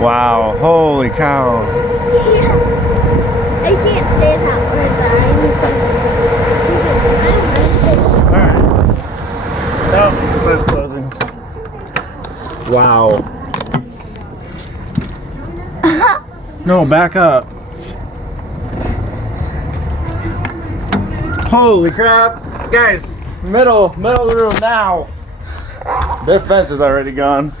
Wow, holy cow. I can't say that word, but Alright. Nope, that's closing. Wow. No, back up. Holy crap. Guys, middle of the room now. Their fence is already gone.